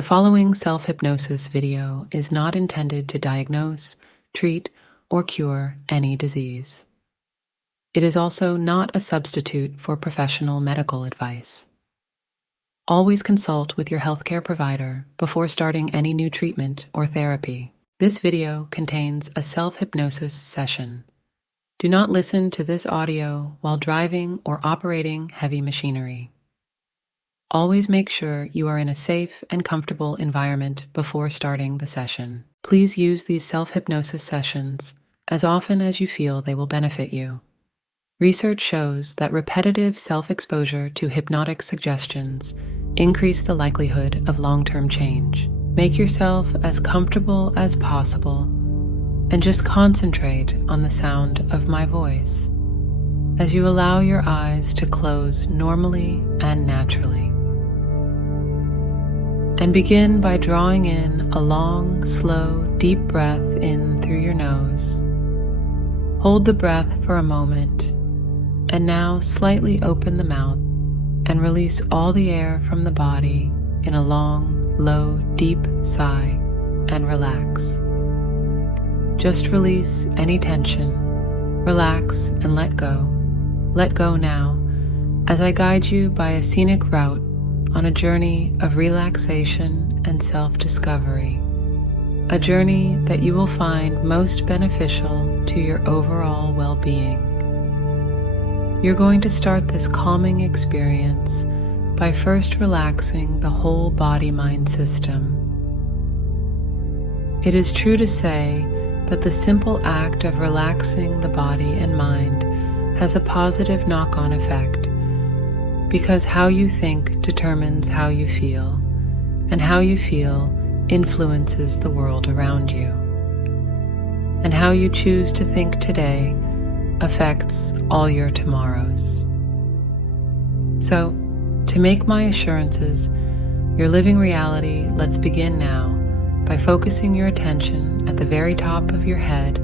The following self-hypnosis video is not intended to diagnose, treat, or cure any disease. It is also not a substitute for professional medical advice. Always consult with your healthcare provider before starting any new treatment or therapy. This video contains a self-hypnosis session. Do not listen to this audio while driving or operating heavy machinery. Always make sure you are in a safe and comfortable environment before starting the session. Please use these self-hypnosis sessions as often as you feel they will benefit you. Research shows that repetitive self-exposure to hypnotic suggestions increase the likelihood of long-term change. Make yourself as comfortable as possible and just concentrate on the sound of my voice as you allow your eyes to close normally and naturally. And begin by drawing in a long, slow, deep breath in through your nose. Hold the breath for a moment, and now slightly open the mouth and release all the air from the body in a long, low, deep sigh and relax. Just release any tension, relax and let go. Let go now as I guide you by a scenic route on a journey of relaxation and self-discovery, a journey that you will find most beneficial to your overall well-being. You're going to start this calming experience by first relaxing the whole body-mind system. It is true to say that the simple act of relaxing the body and mind has a positive knock-on effect, because how you think determines how you feel, and how you feel influences the world around you. And how you choose to think today affects all your tomorrows. So, to make my assurances your living reality, let's begin now by focusing your attention at the very top of your head.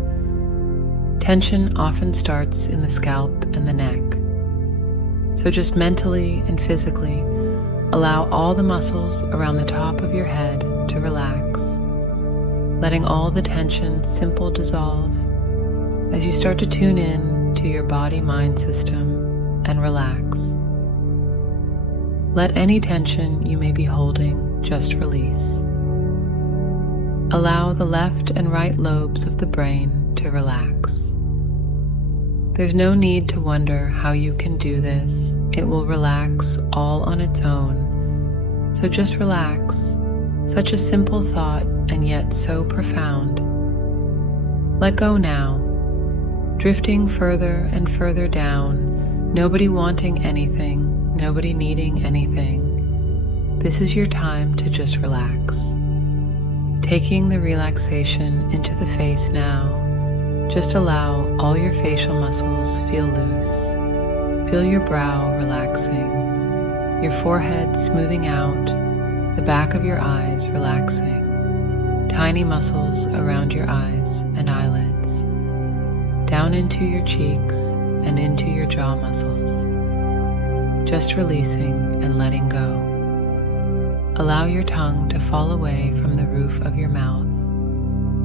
Tension often starts in the scalp and the neck. So just mentally and physically allow all the muscles around the top of your head to relax, letting all the tension simply dissolve as you start to tune in to your body-mind system and relax. Let any tension you may be holding just release. Allow the left and right lobes of the brain to relax. There's no need to wonder how you can do this. It will relax all on its own. So just relax. Such a simple thought and yet so profound. Let go now, drifting further and further down, nobody wanting anything, nobody needing anything. This is your time to just relax. Taking the relaxation into the face now, just allow all your facial muscles feel loose. Feel your brow relaxing, your forehead smoothing out, the back of your eyes relaxing, tiny muscles around your eyes and eyelids, down into your cheeks and into your jaw muscles. Just releasing and letting go. Allow your tongue to fall away from the roof of your mouth.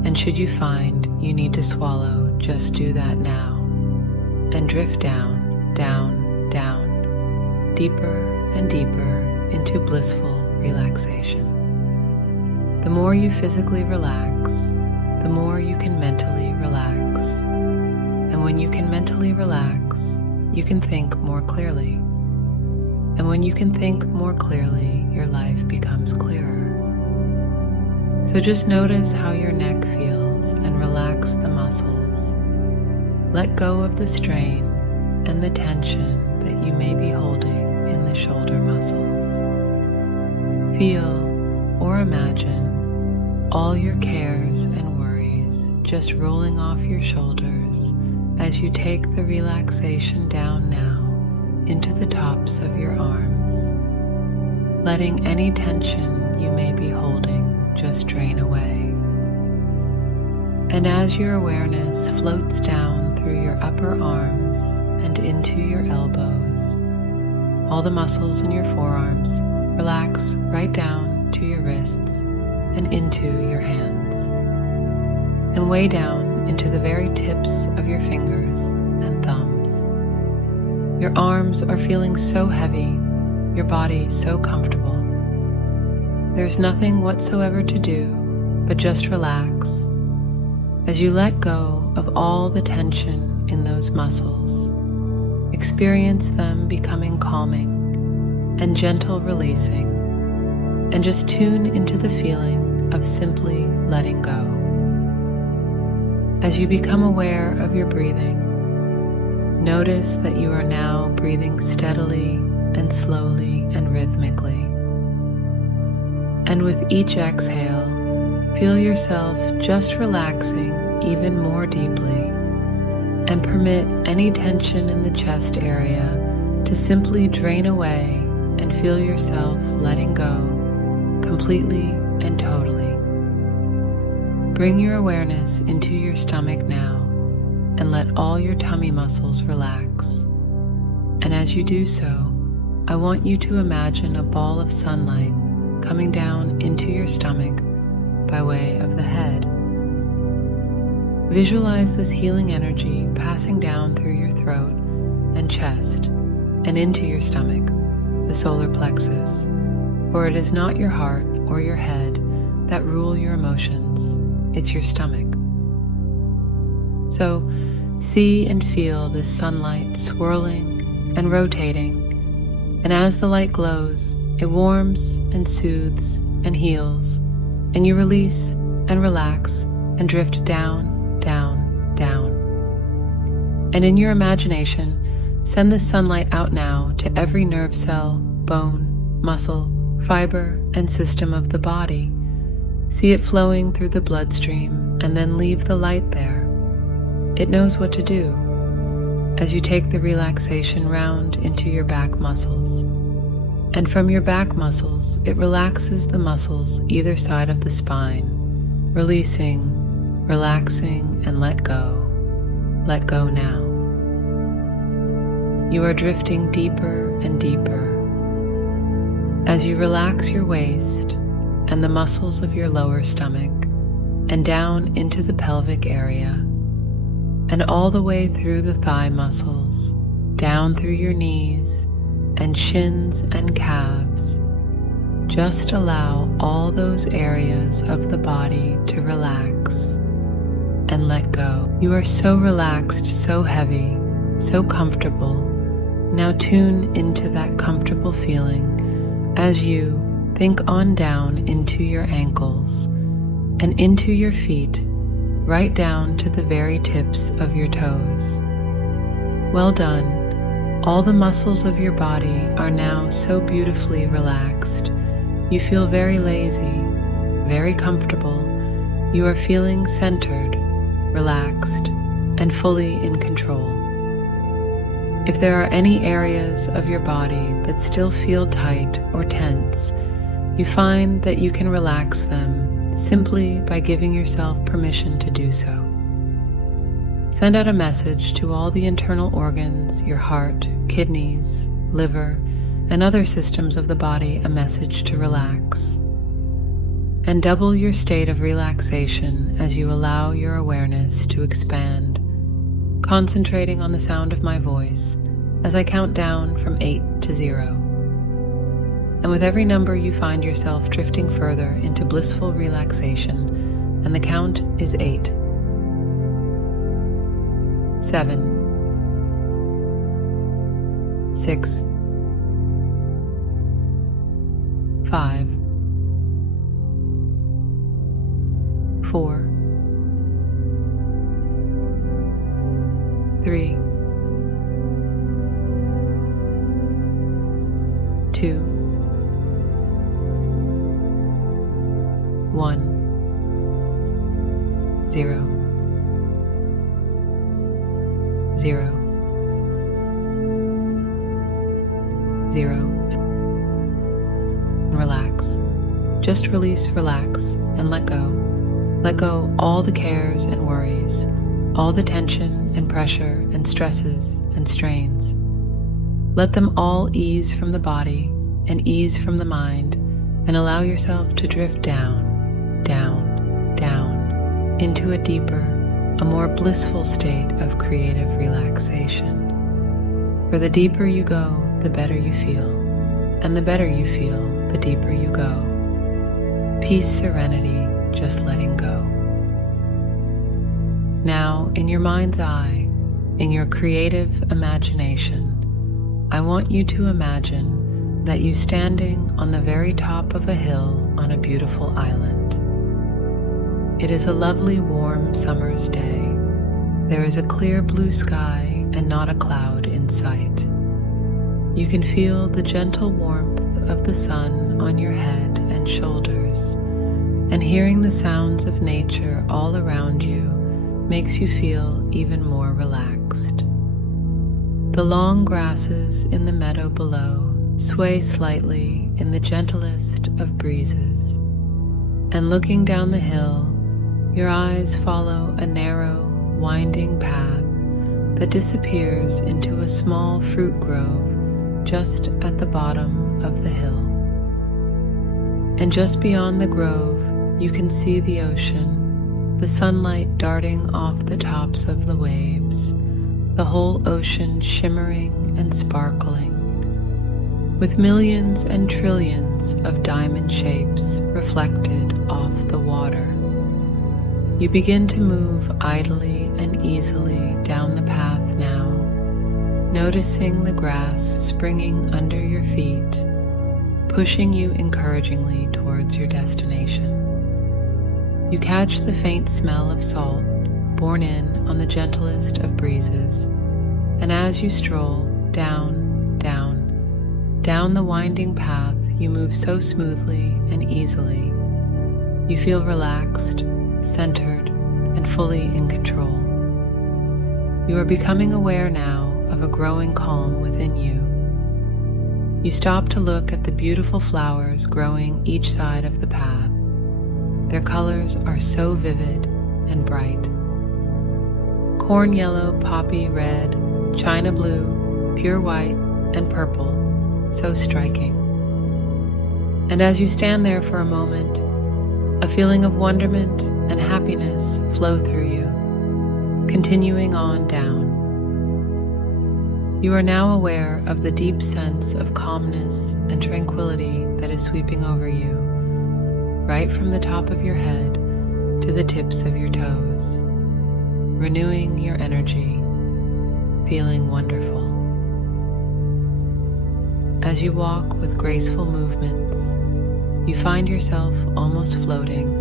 And should you find you need to swallow, just do that now. And drift down, down, down, deeper and deeper into blissful relaxation. The more you physically relax, the more you can mentally relax. And when you can mentally relax, you can think more clearly. And when you can think more clearly, your life becomes clearer. So just notice how your neck feels and relax the muscles. Let go of the strain and the tension that you may be holding in the shoulder muscles. Feel or imagine all your cares and worries just rolling off your shoulders as you take the relaxation down now into the tops of your arms, letting any tension you may be holding just drain away. And as your awareness floats down through your upper arms and into your elbows, all the muscles in your forearms relax right down to your wrists and into your hands, and way down into the very tips of your fingers and thumbs. Your arms are feeling so heavy, your body so comfortable. There's nothing whatsoever to do but just relax as you let go of all the tension in those muscles. Experience them becoming calming and gentle releasing, and just tune into the feeling of simply letting go. As you become aware of your breathing, notice that you are now breathing steadily and slowly and rhythmically. And with each exhale, feel yourself just relaxing even more deeply, and permit any tension in the chest area to simply drain away, and feel yourself letting go completely and totally. Bring your awareness into your stomach now and let all your tummy muscles relax. And as you do so, I want you to imagine a ball of sunlight coming down into your stomach by way of the head. Visualize this healing energy passing down through your throat and chest and into your stomach, the solar plexus, for it is not your heart or your head that rule your emotions, it's your stomach. So see and feel this sunlight swirling and rotating, and as the light glows, it warms and soothes and heals, and you release and relax and drift down, down, down. And in your imagination, send this sunlight out now to every nerve cell, bone, muscle, fiber, and system of the body. See it flowing through the bloodstream and then leave the light there. It knows what to do as you take the relaxation round into your back muscles. And from your back muscles, it relaxes the muscles either side of the spine, releasing, relaxing, and let go. Let go now. You are drifting deeper and deeper as you relax your waist and the muscles of your lower stomach, and down into the pelvic area, and all the way through the thigh muscles, down through your knees and shins and calves. Just allow all those areas of the body to relax and let go. You are so relaxed, so heavy, so comfortable. Now tune into that comfortable feeling as you think on down into your ankles and into your feet, right down to the very tips of your toes. Well done. All the muscles of your body are now so beautifully relaxed. You feel very lazy, very comfortable. You are feeling centered, relaxed, and fully in control. If there are any areas of your body that still feel tight or tense, you find that you can relax them simply by giving yourself permission to do so. Send out a message to all the internal organs, your heart, kidneys, liver, and other systems of the body, a message to relax. And double your state of relaxation as you allow your awareness to expand, concentrating on the sound of my voice as I count down from 8 to 0. And with every number you find yourself drifting further into blissful relaxation, and the count is 8, 7, 6, 5, 4, 3, 2, 1, 0, 0, 0. Relax. Just release, relax, and let go. Let go all the cares and worries, all the tension and pressure and stresses and strains. Let them all ease from the body and ease from the mind and allow yourself to drift down, down, down into a deeper, a more blissful state of creative relaxation. For the deeper you go, the better you feel, and the better you feel, the deeper you go. Peace, serenity, just letting go. Now, in your mind's eye, in your creative imagination, I want you to imagine that you're standing on the very top of a hill on a beautiful island. It is a lovely warm summer's day. There is a clear blue sky and not a cloud in sight. You can feel the gentle warmth of the sun on your head and shoulders, and hearing the sounds of nature all around you makes you feel even more relaxed. The long grasses in the meadow below sway slightly in the gentlest of breezes, and looking down the hill, your eyes follow a narrow, winding path that disappears into a small fruit grove just at the bottom of the hill. And just beyond the grove, you can see the ocean, the sunlight darting off the tops of the waves, the whole ocean shimmering and sparkling, with millions and trillions of diamond shapes reflected off the water. You begin to move idly and easily down the path now, noticing the grass springing under your feet, pushing you encouragingly towards your destination. You catch the faint smell of salt borne in on the gentlest of breezes, and as you stroll down, down, down the winding path, you move so smoothly and easily. You feel relaxed, centered, and fully in control. You are becoming aware now of a growing calm within you. You stop to look at the beautiful flowers growing each side of the path. Their colors are so vivid and bright. Corn yellow, poppy red, china blue, pure white, and purple, so striking. And as you stand there for a moment, a feeling of wonderment and happiness flow through you, continuing on down. You are now aware of the deep sense of calmness and tranquility that is sweeping over you, right from the top of your head to the tips of your toes, renewing your energy, feeling wonderful. As you walk with graceful movements, you find yourself almost floating,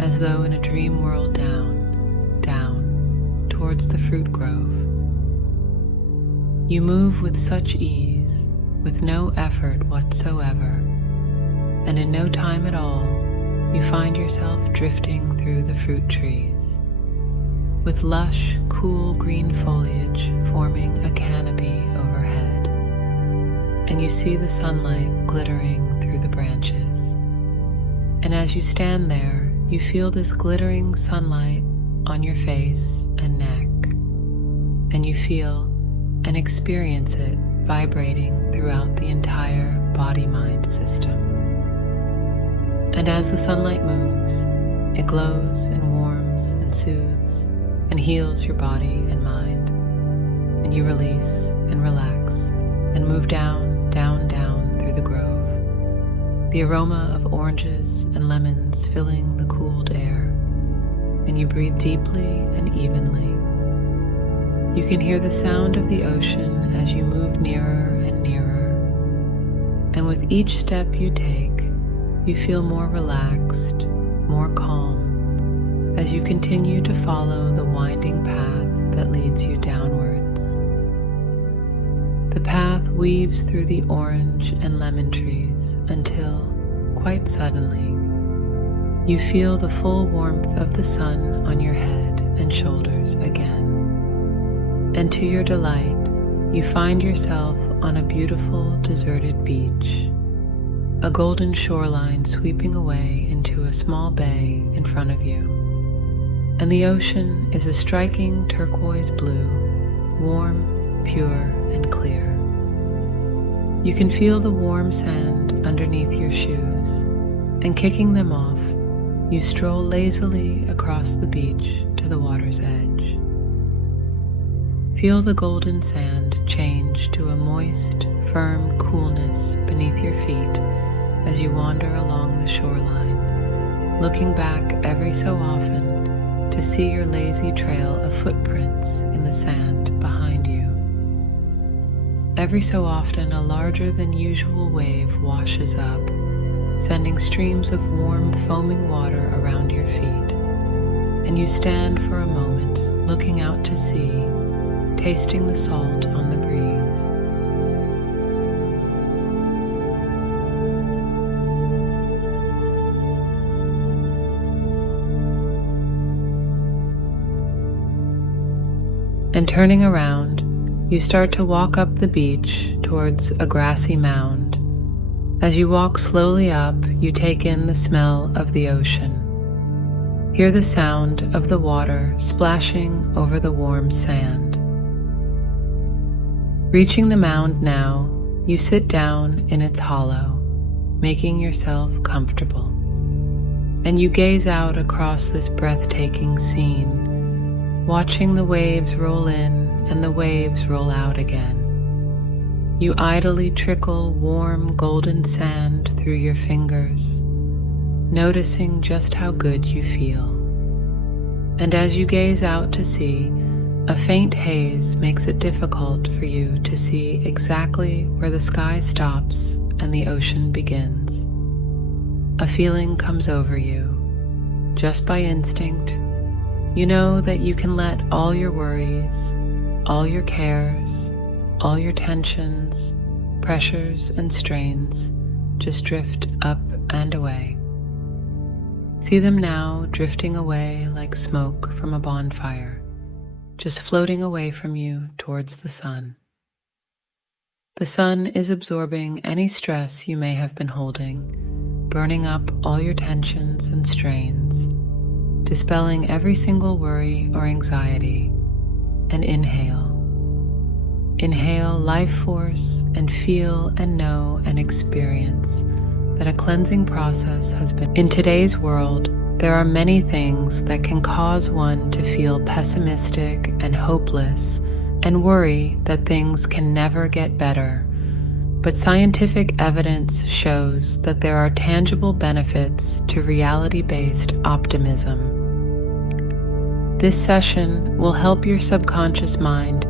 as though in a dream world down, down, towards the fruit grove. You move with such ease, with no effort whatsoever, and in no time at all, you find yourself drifting through the fruit trees, with lush, cool green foliage forming a canopy overhead, and you see the sunlight glittering through the branches. And as you stand there, you feel this glittering sunlight on your face and neck, and you feel and experience it vibrating throughout the entire body-mind system. And as the sunlight moves, it glows and warms and soothes and heals your body and mind, and you release and relax and move down, down, down through the grove, the aroma of oranges and lemons filling the cooled air, and you breathe deeply and evenly. You can hear the sound of the ocean as you move nearer and nearer, and with each step you take, you feel more relaxed, more calm, as you continue to follow the winding path that leads you downwards. The path weaves through the orange and lemon trees until, quite suddenly, you feel the full warmth of the sun on your head and shoulders again. And to your delight, you find yourself on a beautiful deserted beach, a golden shoreline sweeping away into a small bay in front of you. And the ocean is a striking turquoise blue, warm, pure, and clear. You can feel the warm sand underneath your shoes, and kicking them off, you stroll lazily across the beach to the water's edge. Feel the golden sand change to a moist, firm coolness beneath your feet as you wander along the shoreline, looking back every so often to see your lazy trail of footprints in the sand behind you. Every so often, a larger than usual wave washes up, sending streams of warm, foaming water around your feet, and you stand for a moment looking out to sea, tasting the salt on the breeze. And turning around, you start to walk up the beach towards a grassy mound. As you walk slowly up, you take in the smell of the ocean. Hear the sound of the water splashing over the warm sand. Reaching the mound now, you sit down in its hollow, making yourself comfortable. And you gaze out across this breathtaking scene, watching the waves roll in and the waves roll out again. You idly trickle warm golden sand through your fingers, noticing just how good you feel. And as you gaze out to sea, a faint haze makes it difficult for you to see exactly where the sky stops and the ocean begins. A feeling comes over you, just by instinct. You know that you can let all your worries, all your cares, all your tensions, pressures, and strains just drift up and away. See them now drifting away like smoke from a bonfire, just floating away from you towards the sun. The sun is absorbing any stress you may have been holding, burning up all your tensions and strains, dispelling every single worry or anxiety. And inhale. Inhale life force and feel and know and experience that a cleansing process has been. In today's world, there are many things that can cause one to feel pessimistic and hopeless and worry that things can never get better. But scientific evidence shows that there are tangible benefits to reality-based optimism. This session will help your subconscious mind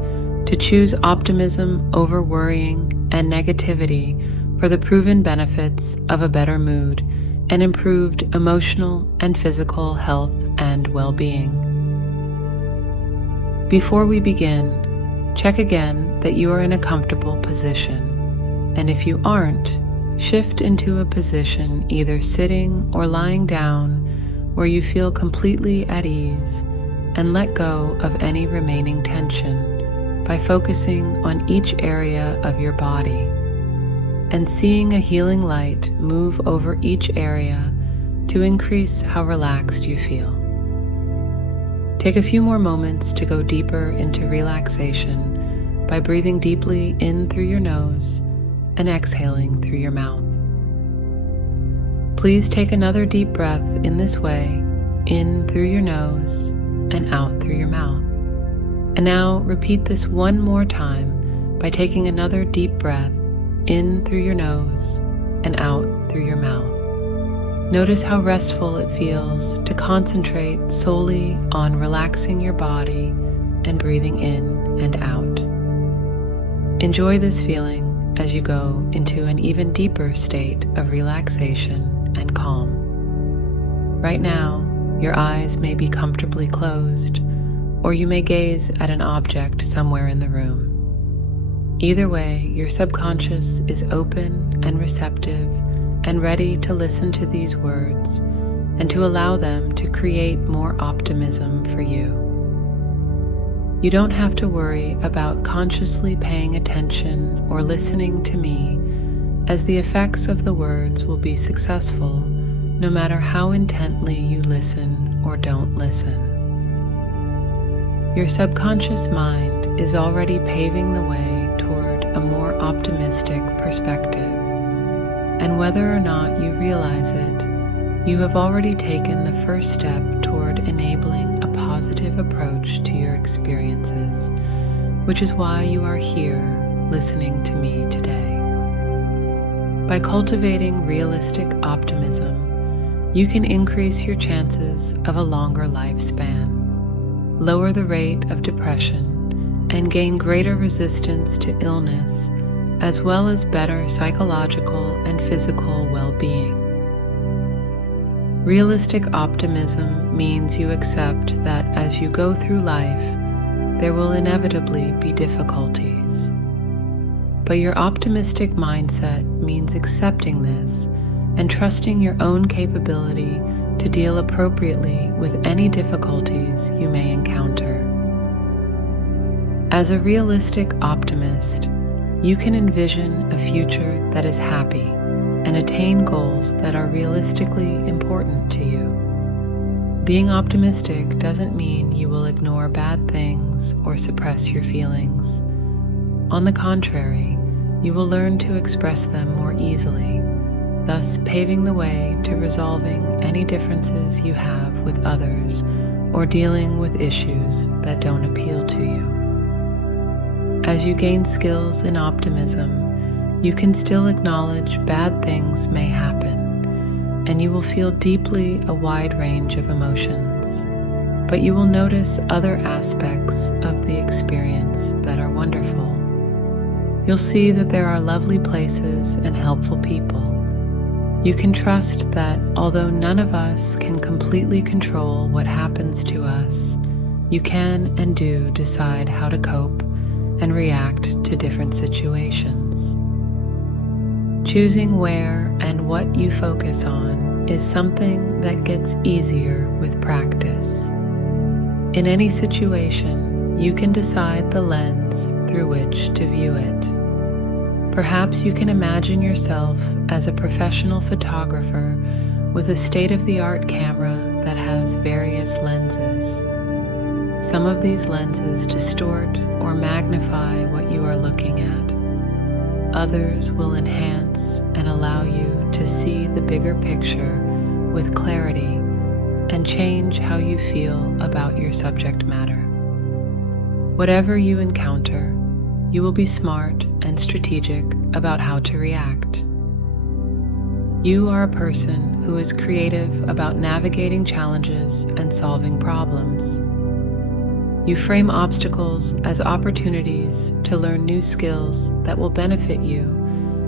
to choose optimism over worrying and negativity for the proven benefits of a better mood and improved emotional and physical health and well-being. Before we begin, check again that you are in a comfortable position, and if you aren't, shift into a position either sitting or lying down where you feel completely at ease, and let go of any remaining tension by focusing on each area of your body and seeing a healing light move over each area to increase how relaxed you feel. Take a few more moments to go deeper into relaxation by breathing deeply in through your nose and exhaling through your mouth. Please take another deep breath in this way, in through your nose and out through your mouth. And now repeat this one more time by taking another deep breath in through your nose and out through your mouth. Notice how restful it feels to concentrate solely on relaxing your body and breathing in and out. Enjoy this feeling as you go into an even deeper state of relaxation and calm. Right now, your eyes may be comfortably closed, or you may gaze at an object somewhere in the room. Either way, your subconscious is open and receptive and ready to listen to these words and to allow them to create more optimism for you. You don't have to worry about consciously paying attention or listening to me, as the effects of the words will be successful no matter how intently you listen or don't listen. Your subconscious mind is already paving the way toward a more optimistic perspective. And whether or not you realize it, you have already taken the first step toward enabling a positive approach to your experiences, which is why you are here listening to me today. By cultivating realistic optimism, you can increase your chances of a longer lifespan, lower the rate of depression, and gain greater resistance to illness, as well as better psychological and physical well-being. Realistic optimism means you accept that as you go through life, there will inevitably be difficulties. But your optimistic mindset means accepting this and trusting your own capability to deal appropriately with any difficulties you may encounter. As a realistic optimist, you can envision a future that is happy and attain goals that are realistically important to you. Being optimistic doesn't mean you will ignore bad things or suppress your feelings. On the contrary, you will learn to express them more easily, thus paving the way to resolving any differences you have with others or dealing with issues that don't appeal to you. As you gain skills in optimism, you can still acknowledge bad things may happen, and you will feel deeply a wide range of emotions, but you will notice other aspects of the experience that are wonderful. You'll see that there are lovely places and helpful people. You can trust that although none of us can completely control what happens to us, you can and do decide how to cope and react to different situations. Choosing where and what you focus on is something that gets easier with practice. In any situation, you can decide the lens through which to view it. Perhaps you can imagine yourself as a professional photographer with a state-of-the-art camera that has various lenses. Some of these lenses distort or magnify what you are looking at. Others will enhance and allow you to see the bigger picture with clarity and change how you feel about your subject matter. Whatever you encounter, you will be smart and strategic about how to react. You are a person who is creative about navigating challenges and solving problems. You frame obstacles as opportunities to learn new skills that will benefit you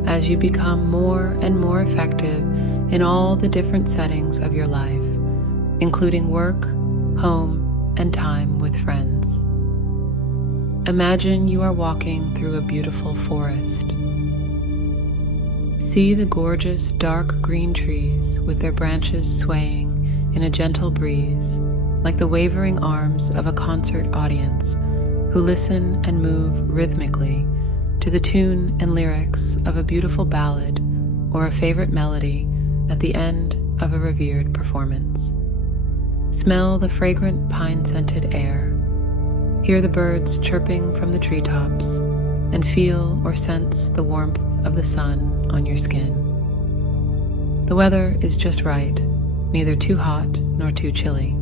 as you become more and more effective in all the different settings of your life, including work, home, and time with friends. Imagine you are walking through a beautiful forest. See the gorgeous dark green trees with their branches swaying in a gentle breeze, like the wavering arms of a concert audience who listen and move rhythmically to the tune and lyrics of a beautiful ballad or a favorite melody at the end of a revered performance. Smell the fragrant pine-scented air. Hear the birds chirping from the treetops, and feel or sense the warmth of the sun on your skin. The weather is just right, neither too hot nor too chilly.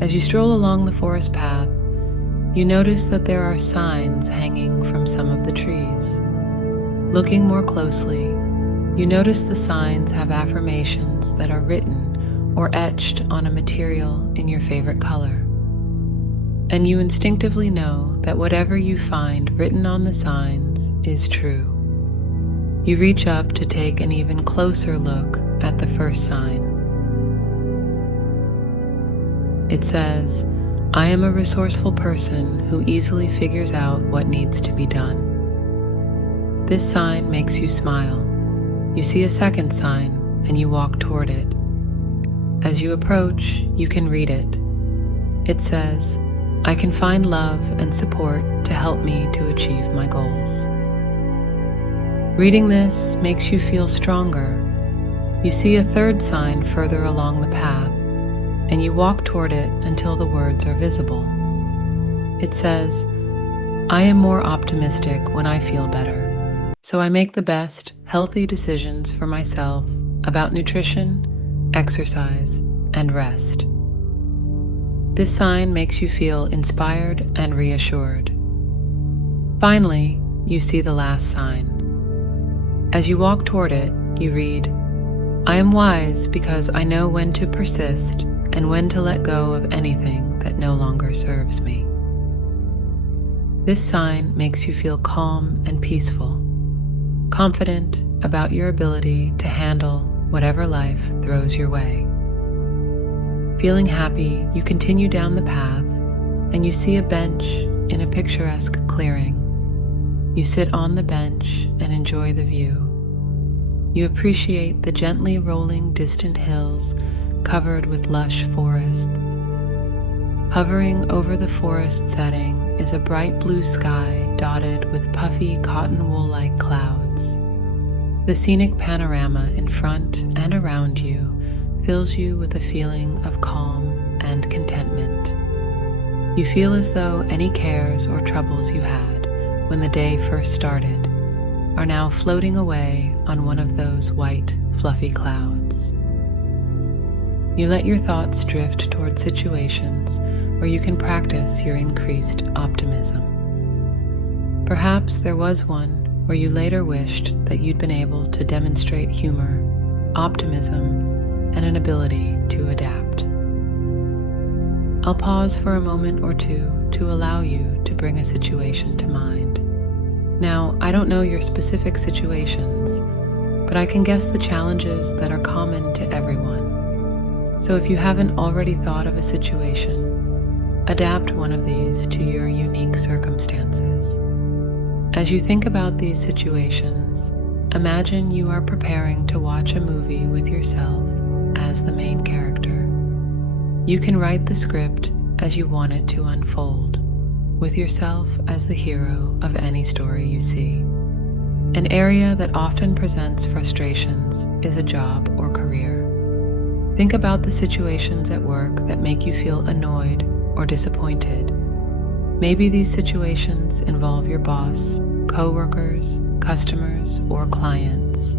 As you stroll along the forest path, you notice that there are signs hanging from some of the trees. Looking more closely, you notice the signs have affirmations that are written or etched on a material in your favorite color. And you instinctively know that whatever you find written on the signs is true. You reach up to take an even closer look at the first sign. It says, "I am a resourceful person who easily figures out what needs to be done." This sign makes you smile. You see a second sign and you walk toward it. As you approach, you can read it. It says, "I can find love and support to help me to achieve my goals." Reading this makes you feel stronger. You see a third sign further along the path, and you walk toward it until the words are visible. It says, I am more optimistic when I feel better, so I make the best, healthy decisions for myself about nutrition, exercise, and rest. This sign makes you feel inspired and reassured. Finally, you see the last sign. As you walk toward it, you read, I am wise because I know when to persist and when to let go of anything that no longer serves me. This sign makes you feel calm and peaceful, confident about your ability to handle whatever life throws your way. Feeling happy, you continue down the path and you see a bench in a picturesque clearing. You sit on the bench and enjoy the view. You appreciate the gently rolling distant hills covered with lush forests. Hovering over the forest setting is a bright blue sky dotted with puffy cotton wool-like clouds. The scenic panorama in front and around you fills you with a feeling of calm and contentment. You feel as though any cares or troubles you had when the day first started are now floating away on one of those white, fluffy clouds. You let your thoughts drift toward situations where you can practice your increased optimism. Perhaps there was one where you later wished that you'd been able to demonstrate humor, optimism, and an ability to adapt. I'll pause for a moment or two to allow you to bring a situation to mind. Now, I don't know your specific situations, but I can guess the challenges that are common to everyone. So if you haven't already thought of a situation, adapt one of these to your unique circumstances. As you think about these situations, imagine you are preparing to watch a movie with yourself as the main character. You can write the script as you want it to unfold, with yourself as the hero of any story you see. An area that often presents frustrations is a job or career. Think about the situations at work that make you feel annoyed or disappointed. Maybe these situations involve your boss, coworkers, customers, or clients.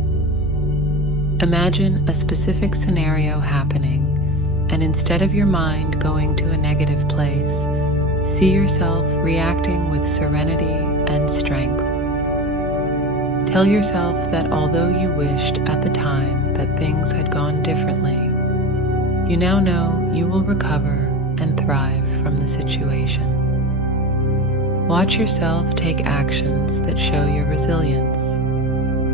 Imagine a specific scenario happening, and instead of your mind going to a negative place, see yourself reacting with serenity and strength. Tell yourself that although you wished at the time that things had gone differently, you now know you will recover and thrive from the situation. Watch yourself take actions that show your resilience.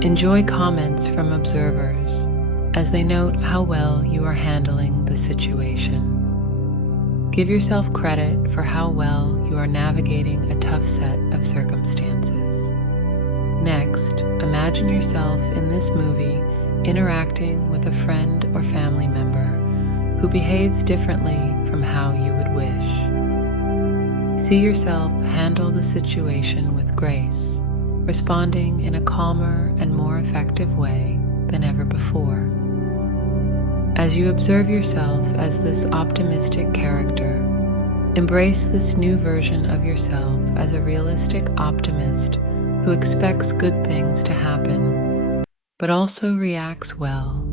Enjoy comments from observers as they note how well you are handling the situation. Give yourself credit for how well you are navigating a tough set of circumstances. Next, imagine yourself in this movie interacting with a friend or family member who behaves differently from how you would wish. See yourself handle the situation with grace, responding in a calmer and more effective way than ever before. As you observe yourself as this optimistic character, embrace this new version of yourself as a realistic optimist who expects good things to happen, but also reacts well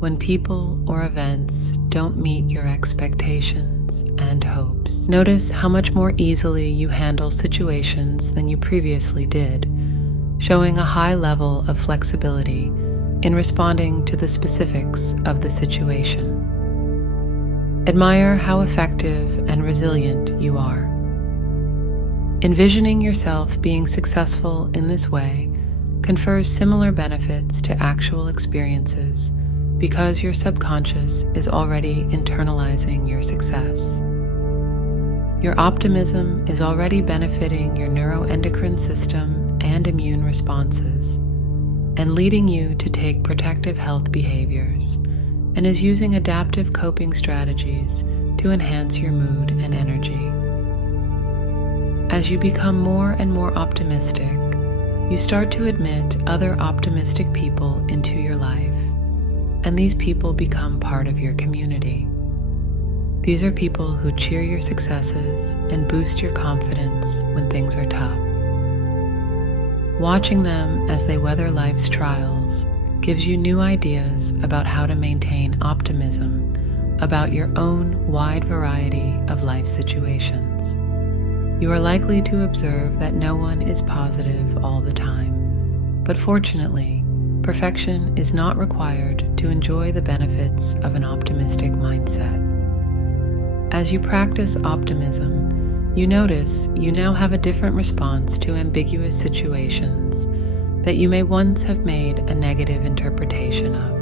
when people or events don't meet your expectations and hopes. Notice how much more easily you handle situations than you previously did, showing a high level of flexibility in responding to the specifics of the situation. Admire how effective and resilient you are. Envisioning yourself being successful in this way confers similar benefits to actual experiences because your subconscious is already internalizing your success. Your optimism is already benefiting your neuroendocrine system and immune responses, and leading you to take protective health behaviors, and is using adaptive coping strategies to enhance your mood and energy. As you become more and more optimistic, you start to admit other optimistic people into your life, and these people become part of your community. These are people who cheer your successes and boost your confidence when things are tough. Watching them as they weather life's trials gives you new ideas about how to maintain optimism about your own wide variety of life situations. You are likely to observe that no one is positive all the time, but fortunately, perfection is not required to enjoy the benefits of an optimistic mindset. As you practice optimism, you notice you now have a different response to ambiguous situations that you may once have made a negative interpretation of.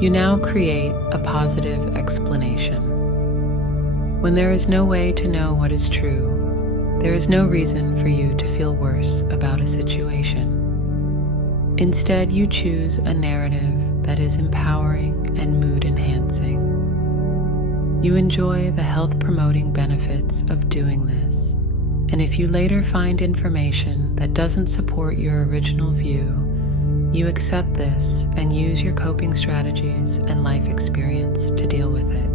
You now create a positive explanation. When there is no way to know what is true, there is no reason for you to feel worse about a situation. Instead, you choose a narrative that is empowering and mood-enhancing. You enjoy the health-promoting benefits of doing this, and if you later find information that doesn't support your original view, you accept this and use your coping strategies and life experience to deal with it.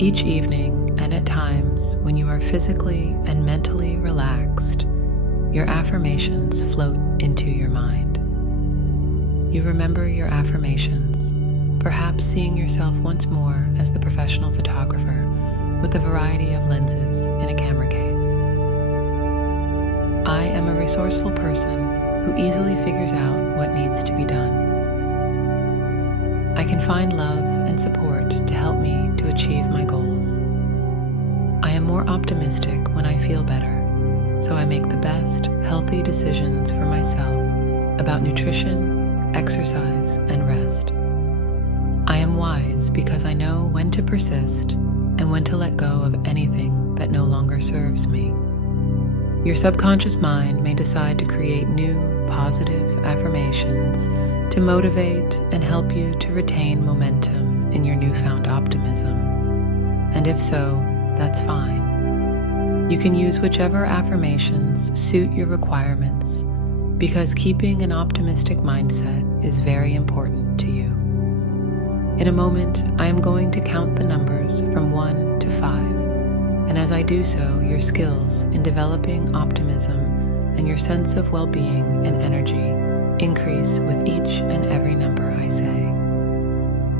Each evening, and at times when you are physically and mentally relaxed, your affirmations float into your mind. You remember your affirmations, perhaps seeing yourself once more as the professional photographer with a variety of lenses in a camera case. I am a resourceful person who easily figures out what needs to be done. I can find love and support to help me to achieve my goals. I am more optimistic when I feel better, so I make the best, healthy decisions for myself about nutrition, exercise, and rest. I am wise because I know when to persist and when to let go of anything that no longer serves me. Your subconscious mind may decide to create new, positive affirmations to motivate and help you to retain momentum in your newfound optimism. And if so, that's fine. You can use whichever affirmations suit your requirements, because keeping an optimistic mindset is very important to you. In a moment, I am going to count the numbers from 1 to 5. And as I do so, your skills in developing optimism and your sense of well-being and energy increase with each and every number I say.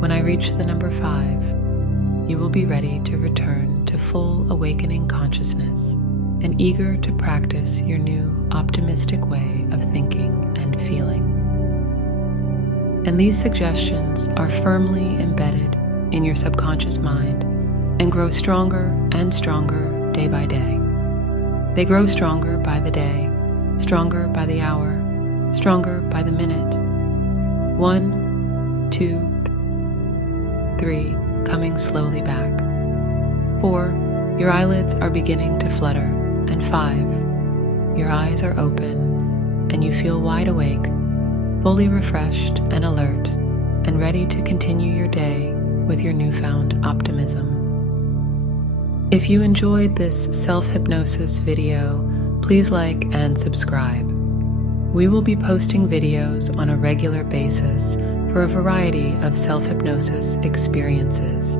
When I reach the number 5, you will be ready to return to full awakening consciousness and eager to practice your new optimistic way of thinking and feeling. And these suggestions are firmly embedded in your subconscious mind and grow stronger and stronger day by day. They grow stronger by the day, stronger by the hour, stronger by the minute. 1, 2, 3, coming slowly back. 4, your eyelids are beginning to flutter. And 5, your eyes are open and you feel wide awake, fully refreshed and alert, and ready to continue your day with your newfound optimism. If you enjoyed this self-hypnosis video, please like and subscribe. We will be posting videos on a regular basis for a variety of self-hypnosis experiences.